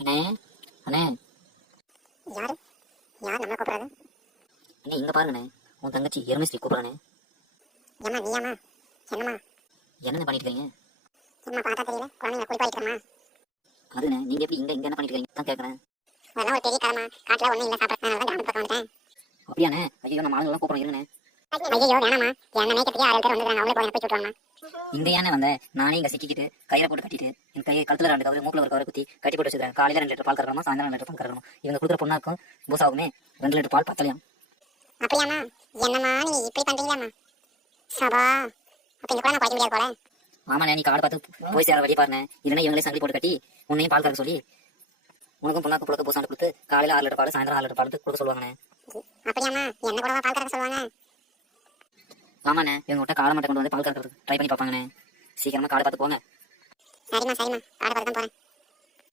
அண்ணே அண்ணே யாரு யார் நம்ம கூப்பிடுறது? அண்ணே இங்க பாருங்கண்ணே, உன் தங்கச்சி எருமேஸ்ரீ கூப்பிடுறானே. ஏமா நீயாமா? என்னம்மா? என்னென்ன பண்ணிட்டு இருக்கீங்க? என்னம்மா பார்த்தா தெரியல, குழந்தைங்க குளிப்பா வைக்கிறமா? அதுண்ணே நீங்க எப்படி இங்க என்ன பண்ணிட்டு இருக்கீங்க தான் கேட்கறேன். அதெல்லாம் ஒரு பெரிய கதமா, காட்டுல ஒன்றும் இல்லை சாப்பிட்றேன், அதனால கிராமத்து பக்கம் வந்துட்டேன். அப்படியாண்ணே? ஐயோ நம்ம ஆளுங்கெல்லாம் கூப்பிடுறோம் இருங்கண்ணே. ஐயோ வேணாமா, என்ன மேய்க்கிறதுக்கே 6 பேர் வந்துருக்காங்க, அவங்களே போய் சுட்டுவாங்கம்மா. இங்க ஏன்னே வந்தேன், நானே இங்க சிக்கிக்கிட்டு கயிறை போட்டு கட்டிட்டு என் கை கழுத்துல 2 கவர் மூக்கில் ஒரு கவர் குத்தி கட்டி போட்டு வச்சுக்கிறேன். காலையில 2 லிட்டர் பால் கறக்கணுமா, சாயந்தரம் 2 லிட்டர் பால் கறக்கணும். இவங்க கொடுக்குற பொண்ணாக்கும் பூசாவுமே 2 லிட்டர் பால் பத்தலையாம். அப்படியாம்மா? என்னம்மா நீ இப்படி பண்றீங்களாம்மா? சபா, அப்ப இந்த கூட நான் குறைக்க முடியாது போல. ஆமாண்ணே, நீ காடு பார்த்து போய் சேர வழி பாருண்ணே. இல்லைன்னா இவங்களே சங்கிலி போட்டு கட்டி உன்னையும் பால் கறக்க சொல்லி உனக்கும் பொண்ணாக்கும் புழக்க பூசாண்டு கொடுத்து காலையில 6 லிட்டர் பால் சாயந்தரம் 6 லிட்டர் பால் கொடுக்க சொல்லுவாங்கண்ணே. அப்படியாம்மா? என்ன கூட பால் கறக்க சொல்லுவாங்க? ஆமாண்ணே, இவங்க விட்ட காலை மட்டும் கொண்டு வந்து பால் கறக்கிறதுக்கு ட்ரை பண்ணி பார்ப்பாங்கண்ணே. சீக்கிரமா காடை பார்த்து போங்க. சரிம்மா சரிம்மா, காடை பார்த்து தான் போறேன்.